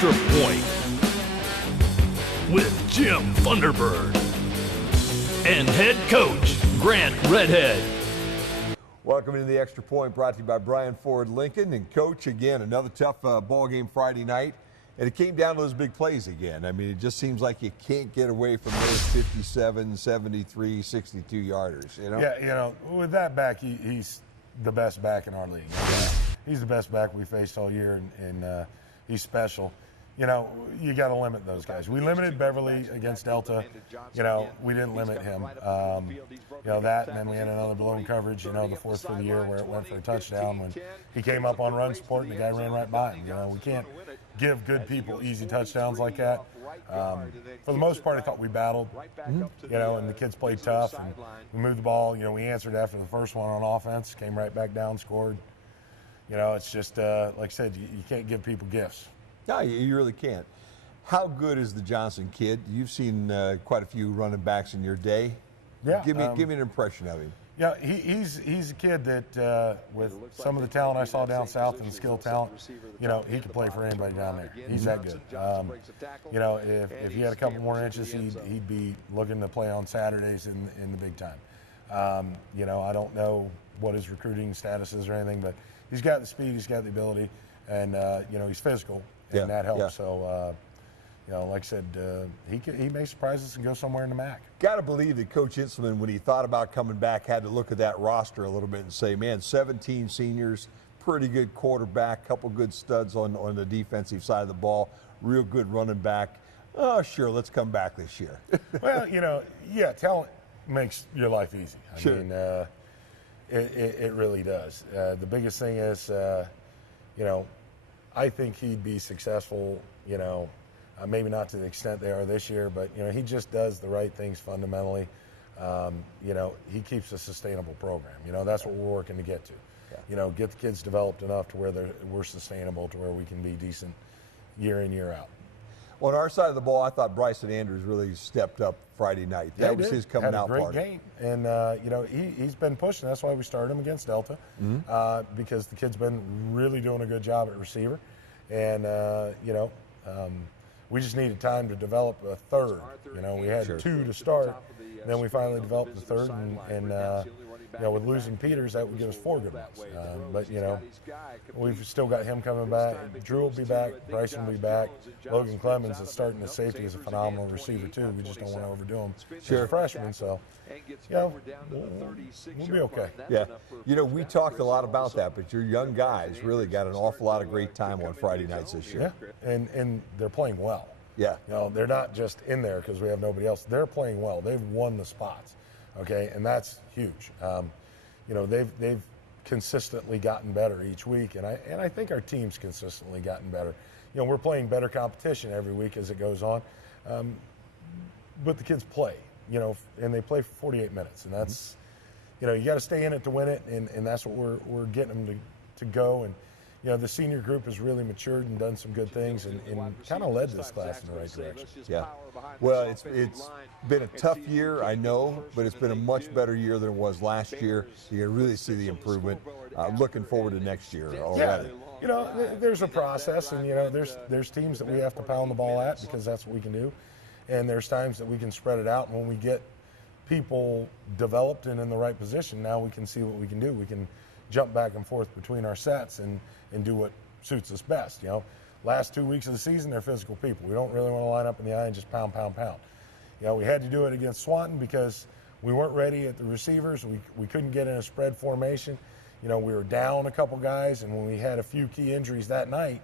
Extra Point with Jim Thunderbird and head coach Grant Redhead. Welcome into the Extra Point, brought to you by Bryan Ford Lincoln. And Coach, again, another tough ball game Friday night. And it came down to those big plays again. I mean, it just seems like you can't get away from those 57, 73, 62-yarders, you know? Yeah, you know, with that back, he's the best back in our league. He's the best back we faced all year, and he's special. You know, you got to limit those guys. We limited Beverly against Delta. You know, we didn't limit him. You know, that, and then we had another blown coverage, you know, the fourth for the year where it went for a touchdown when he came up on run support and the guy ran right by him. You know, we can't give good people easy touchdowns like that. For the most part, I thought we battled, you know, and the kids played tough, and we moved the ball. You know, we answered after the first one on offense, came right back down, scored. You know, it's just, like I said, you can't give people gifts. No, you really can't. How good is the Johnson kid? You've seen quite a few running backs in your day. Yeah. Give me an impression of him. Yeah, he's a kid that with some of the talent I saw down south and the skill talent, you know, he could play for anybody down there. He's that good. You know, if he had a couple more inches, he'd be looking to play on Saturdays in the big time. You know, I don't know what his recruiting status is or anything, but he's got the speed, he's got the ability, and you know, he's physical, and that helps. Yeah. So. You know, like I said, he may surprise us and go somewhere in the MAC. Got to believe that Coach Inselman, when he thought about coming back, had to look at that roster a little bit and say, man, 17 seniors, pretty good quarterback, couple good studs on the defensive side of the ball, real good running back. Oh, sure, let's come back this year. Well, you know, yeah, talent makes your life easy. I mean, it really does. The biggest thing is, you know, I think he'd be successful, you know, maybe not to the extent they are this year, but, you know, he just does the right things fundamentally. You know, he keeps a sustainable program. You know, that's what we're working to get to. Yeah. You know, get the kids developed enough to where we're sustainable, to where we can be decent year in, year out. On our side of the ball, I thought Bryson Andrews really stepped up Friday night. That was his coming out party. Had a great game. And, you know, he's been pushing. That's why we started him against Delta, because the kid's been really doing a good job at receiver. And, you know, we just needed time to develop a third. You know, we had two to start, and then we finally developed the third, and you know, with losing Peters, that would give us 4 good ones. But, you know, we've still got him coming back. Drew will be back. Bryson will be back. Logan Clemens is starting the safety as a phenomenal receiver, too. We just don't want to overdo him. He's a freshman, so, you know, we'll be okay. Yeah. You know, we talked a lot about that, but your young guys really got an awful lot of great time on Friday nights this year. Yeah, and they're playing well. Yeah. You know, they're not just in there because we have nobody else. They're playing well. They've won the spots. Okay, and that's huge. You know, they've consistently gotten better each week, and I think our team's consistently gotten better. You know, we're playing better competition every week as it goes on, but the kids play. You know, and they play for 48 minutes, and that's, you know, you got to stay in it to win it, and that's what we're getting them to go. And you know, the senior group has really matured and done some good things, and kind of led this class in the right direction. Yeah. Well, it's been a tough year, I know, but it's been a much better year than it was last year. You can really see the improvement. Looking forward to next year already. Yeah. You know, there's a process, and, you know, there's teams that we have to pound the ball at because that's what we can do. And there's times that we can spread it out, and when we get people developed and in the right position, now we can see what we can do. We can jump back and forth between our sets and do what suits us best. You know, last 2 weeks of the season, they're physical people. We don't really want to line up in the eye and just pound, pound, pound. You know, we had to do it against Swanton because we weren't ready at the receivers. We couldn't get in a spread formation. You know, we were down a couple guys, and when we had a few key injuries that night,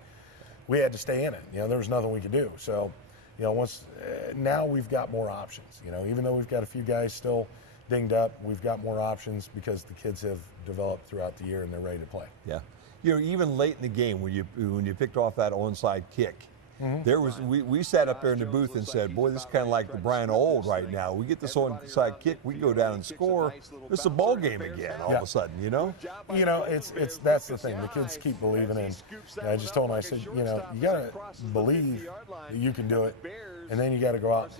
we had to stay in it. You know, there was nothing we could do. So, you know, now we've got more options. You know, even though we've got a few guys still dinged up, we've got more options because the kids have developed throughout the year and they're ready to play. Yeah. You know, even late in the game when you picked off that onside kick, there was we sat up there in the booth and said, boy, this is kind of like the Bryan old right now. We get this onside kick, we go down and score. It's a ball game again all of a sudden, you know? You know, that's the thing. The kids keep believing in. I just told them, I said, you know, you got to believe that you can do it, and then you got to go out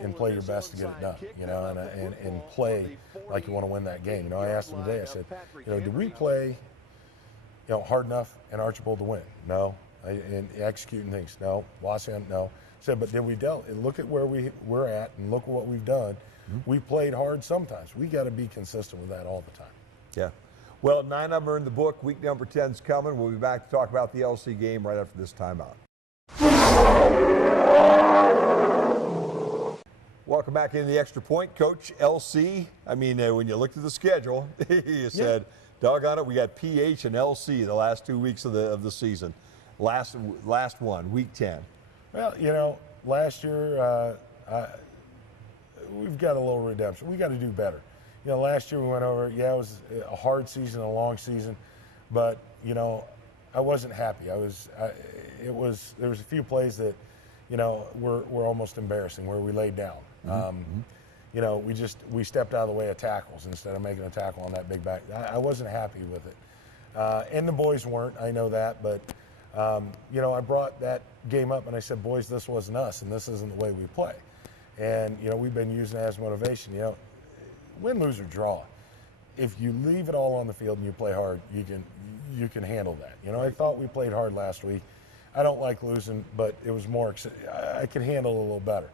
and play your best to get it done, you know, and play like you want to win that game. You know, I asked them today, I said, you know, do we play, you know, hard enough in Archibald to win? No. And executing things. No. Waseon, no. I said, but then we dealt. And look at where we're at, and look at what we've done. We played hard sometimes. We got to be consistent with that all the time. Yeah. Well, 9 of them are in the book. Week number 10 is coming. We'll be back to talk about the LC game right after this timeout. Welcome back into the Extra Point. Coach, LC, I mean, when you looked at the schedule, you said, doggone it, we got PH and LC the last 2 weeks of the season. Last one, week 10. Well, you know, last year, we've got a little redemption. We got to do better. You know, last year we went over, it was a hard season, a long season, but, you know, I wasn't happy. There was a few plays that, you know, were almost embarrassing where we laid down. You know, we stepped out of the way of tackles instead of making a tackle on that big back. I wasn't happy with it. And the boys weren't, I know that, but, you know, I brought that game up and I said, boys, this wasn't us and this isn't the way we play. And, you know, we've been using it as motivation. You know, win, lose, or draw. If you leave it all on the field and you play hard, you can handle that. You know, I thought we played hard last week. I don't like losing, but it was more, I can handle it a little better.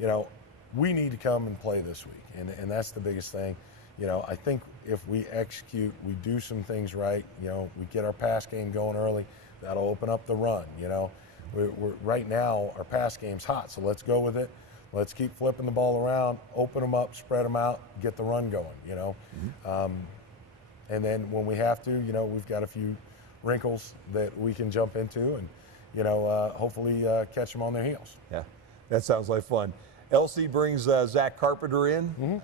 You know, we need to come and play this week, and that's the biggest thing. You know, I think if we execute, we do some things right, you know, we get our pass game going early, that'll open up the run, you know. We're right now, our pass game's hot, so let's go with it. Let's keep flipping the ball around, open them up, spread them out, get the run going, you know. And then when we have to, you know, we've got a few wrinkles that we can jump into and, you know, hopefully catch them on their heels. Yeah, that sounds like fun. LC brings Zach Carpenter in.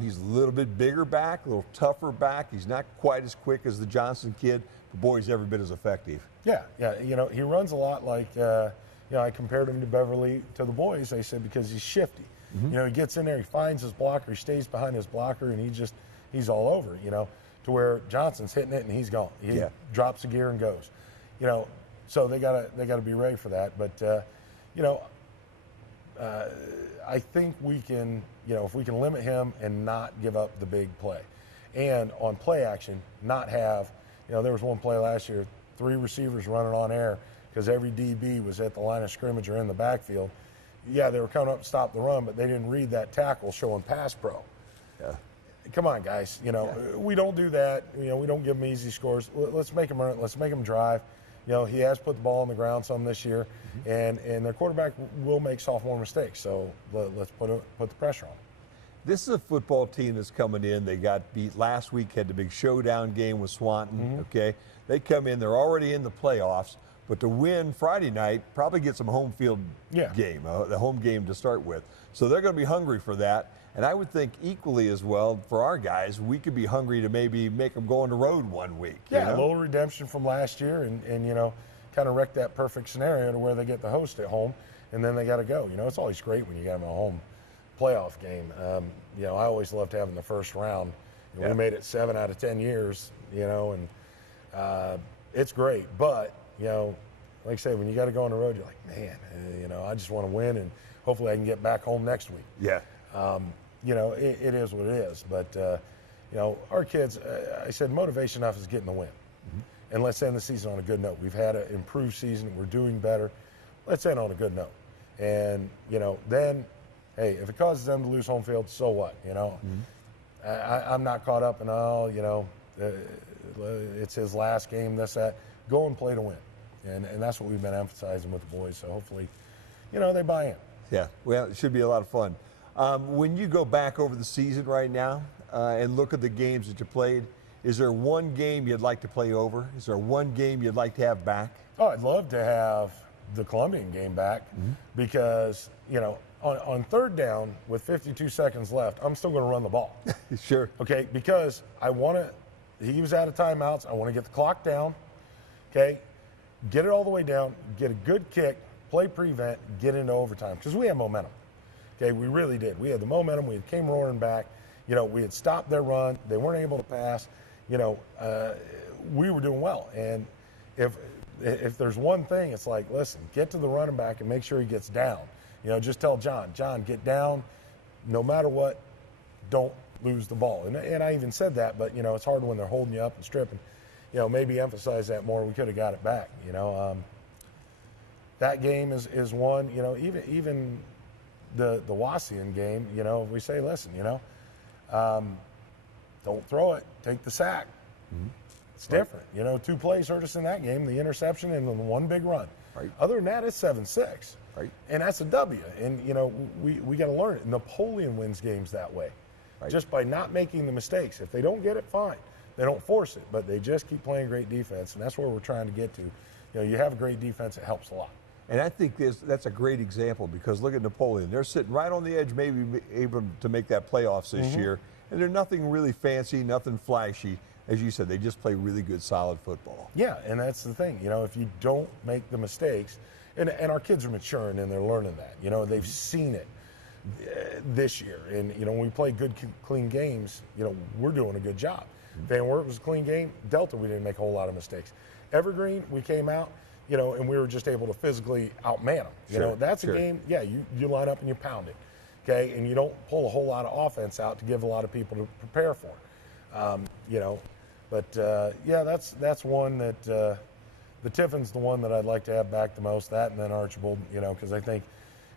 He's a little bit bigger back, a little tougher back. He's not quite as quick as the Johnson kid, but boy, he's every bit as effective. Yeah, you know, he runs a lot like, you know, I compared him to Beverly, to the boys. I said, because he's shifty. You know, he gets in there, he finds his blocker, he stays behind his blocker, and he's all over, you know, to where Johnson's hitting it and he's gone. He drops the gear and goes. You know, so they gotta be ready for that. But, you know, I think we can, you know, if we can limit him and not give up the big play. And on play action, not have, you know, there was one play last year, 3 receivers running on air, because every DB was at the line of scrimmage or in the backfield. Yeah, they were coming up to stop the run, but they didn't read that tackle showing pass pro. Yeah. Come on, guys. You know, we don't do that. You know, we don't give them easy scores. Let's make them earn it. Let's make them drive. You know, he has put the ball on the ground some this year, and their quarterback will make sophomore mistakes. So let's put the pressure on. This is a football team that's coming in. They got beat last week, had the big showdown game with Swanton, okay? They come in, they're already in the playoffs, but to win Friday night, probably get some home field game, the home game to start with. So they're going to be hungry for that. And I would think equally as well for our guys, we could be hungry to maybe make them go on the road one week. Yeah, you know? A little redemption from last year and you know, kind of wreck that perfect scenario to where they get the host at home and then they got to go. You know, it's always great when you got them at home playoff game. You know, I always loved having the first round. We made it 7 out of 10 years, you know, and it's great. But, you know, like I say, when you got to go on the road, you're like, man, you know, I just want to win and hopefully I can get back home next week. Yeah. You know, it is what it is. But, you know, our kids, I said motivation enough is getting the win. And let's end the season on a good note. We've had an improved season. We're doing better. Let's end on a good note. And, you know, then, hey, if it causes them to lose home field, so what, you know? I'm not caught up in, oh, you know, it's his last game, this, that. Go and play to win. And that's what we've been emphasizing with the boys. So hopefully, you know, they buy in. Yeah, well, it should be a lot of fun. When you go back over the season right now and look at the games that you played, is there one game you'd like to play over? Is there one game you'd like to have back? Oh, I'd love to have the Columbian game back because, you know, on 3rd down with 52 seconds left, I'm still going to run the ball. Sure. Okay, because I want to, he was out of timeouts. I want to get the clock down, okay, get it all the way down, get a good kick, play prevent, get into overtime because we have momentum. Okay, we really did. We had the momentum. We came roaring back. You know, we had stopped their run. They weren't able to pass. You know, we were doing well. And if there's one thing, it's like, listen, get to the running back and make sure he gets down. You know, just tell John, get down. No matter what, don't lose the ball. And I even said that, but, you know, it's hard when they're holding you up and stripping. You know, maybe emphasize that more. We could have got it back, you know. that game is one. You know, even the Wassian game. You know, we say, listen, you know, don't throw it, take the sack. It's different. You know, 2 plays hurt us in that game, the interception and the one big run. Right. Other than that, it's 7-6. Right. And that's a W. And, you know, we got to learn it. Napoleon wins games that way. Right. Just by not making the mistakes. If they don't get it, fine. They don't force it, but they just keep playing great defense, and that's where we're trying to get to. You know, you have a great defense, it helps a lot. And I think that's a great example, because look at Napoleon. They're sitting right on the edge, maybe able to make that playoffs this year, and they're nothing really fancy, nothing flashy. As you said, they just play really good, solid football. Yeah, and that's the thing. You know, if you don't make the mistakes, and our kids are maturing and they're learning that. You know, they've seen it this year. And, you know, when we play good, clean games, you know, we're doing a good job. Van Wert was a clean game. Delta, we didn't make a whole lot of mistakes. Evergreen, we came out, you know, and we were just able to physically outman them. You know, that's a game, yeah, you line up and you pound it, okay? And you don't pull a whole lot of offense out to give a lot of people to prepare for. You know, but, yeah, that's one that the Tiffin's the one that I'd like to have back the most, that and then Archibald, you know, because I think,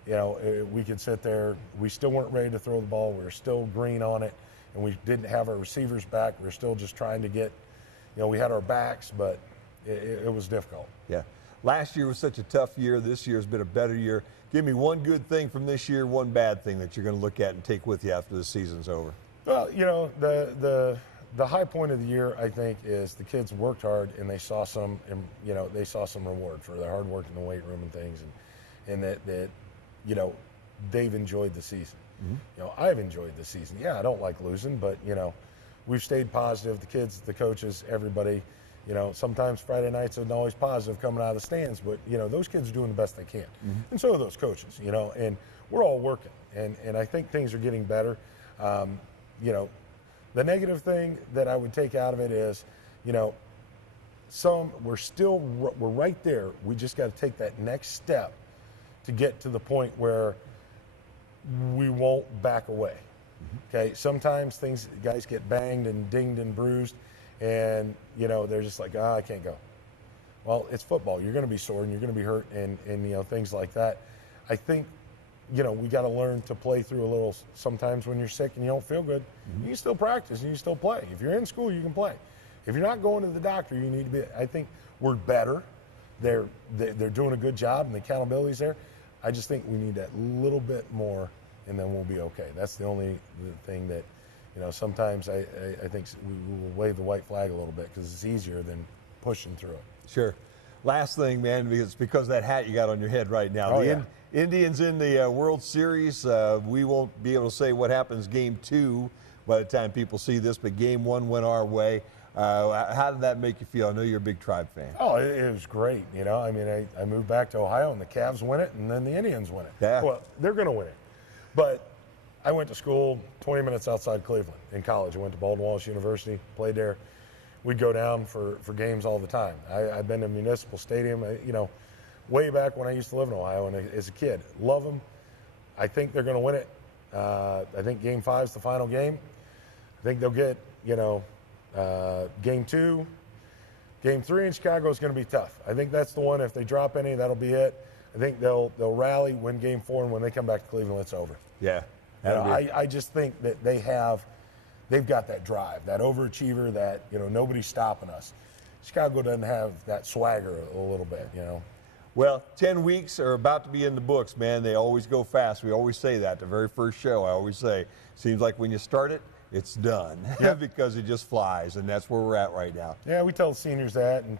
you know, we could sit there. We still weren't ready to throw the ball. We were still green on it, and we didn't have our receivers back. We were still just trying to get, you know, we had our backs, but it was difficult. Yeah. Last year was such a tough year. This year has been a better year. Give me one good thing from this year, one bad thing that you're going to look at and take with you after the season's over. Well, you know, the high point of the year, I think, is the kids worked hard and they saw some, you know, they saw some reward for their hard work in the weight room and things, and that you know, they've enjoyed the season. You know, I've enjoyed the season. Yeah, I don't like losing, but, you know, we've stayed positive. The kids, the coaches, everybody. You know, sometimes Friday nights aren't always positive coming out of the stands, but, you know, those kids are doing the best they can. And so are those coaches, you know, and we're all working. And I think things are getting better. You know, the negative thing that I would take out of it is, you know, we're right there. We just got to take that next step to get to the point where we won't back away. Okay, sometimes guys get banged and dinged and bruised, and, you know, they're just like, I can't go. Well, it's football. You're going to be sore and you're going to be hurt and, you know, things like that. I think, you know, we got to learn to play through a little. Sometimes when you're sick and you don't feel good, you can still practice and you still play. If you're in school, you can play. If you're not going to the doctor, you need to be. I think we're better. They're doing a good job and the accountability's there. I just think we need that little bit more, and then we'll be okay. That's the only thing that, you know, sometimes I think we will wave the white flag a little bit because it's easier than pushing through it. Sure. Last thing, man, because that hat you got on your head right now. Indians in the World Series. We won't be able to say what happens game 2 by the time people see this, but game 1 went our way. How did that make you feel? I know you're a big Tribe fan. Oh, it was great. You know, I mean, I moved back to Ohio, and the Cavs win it, and then the Indians win it. Yeah. Well, they're going to win it. But I went to school 20 minutes outside Cleveland in college. I went to Baldwin Wallace University, played there. We'd go down for games all the time. I've been to Municipal Stadium, you know, way back when I used to live in Ohio and as a kid. Love them. I think they're going to win it. I think Game 5 is the final game. I think they'll get, you know, Game 2. Game 3 in Chicago is going to be tough. I think that's the one. If they drop any, that'll be it. I think they'll rally, win Game 4, and when they come back to Cleveland, it's over. Yeah. You know, I just think that they've got that drive, that overachiever, that, you know, nobody's stopping us. Chicago doesn't have that swagger a little bit, you know. Well, 10 weeks are about to be in the books, man. They always go fast. We always say that. The very first show, I always say, seems like when you start it, it's done. Yep. Because it just flies, and that's where we're at right now. Yeah, we tell the seniors that, and,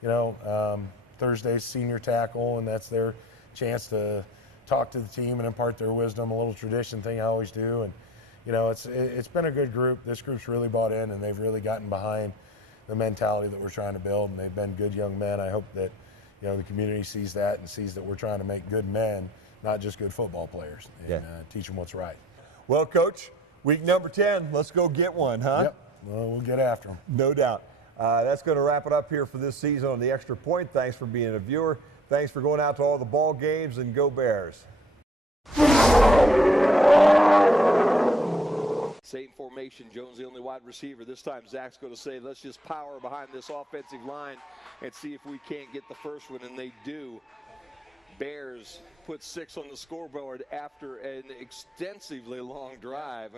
you know, Thursday's senior tackle, and that's their chance to talk to the team and impart their wisdom, a little tradition thing I always do. And, you know, it's been a good group. This group's really bought in, and they've really gotten behind the mentality that we're trying to build, and they've been good young men. I hope that, you know, the community sees that and sees that we're trying to make good men, not just good football players, and teach them what's right. Well, Coach, week number 10, let's go get one, huh? Yep. Well, we'll get after them. No doubt. That's going to wrap it up here for this season on the Extra Point. Thanks for being a viewer. Thanks for going out to all the ball games, and go Bears. Same formation. Jones the only wide receiver. This time Zach's going to say, let's just power behind this offensive line and see if we can't get the first one, and they do. Bears put 6 on the scoreboard after an extensively long drive.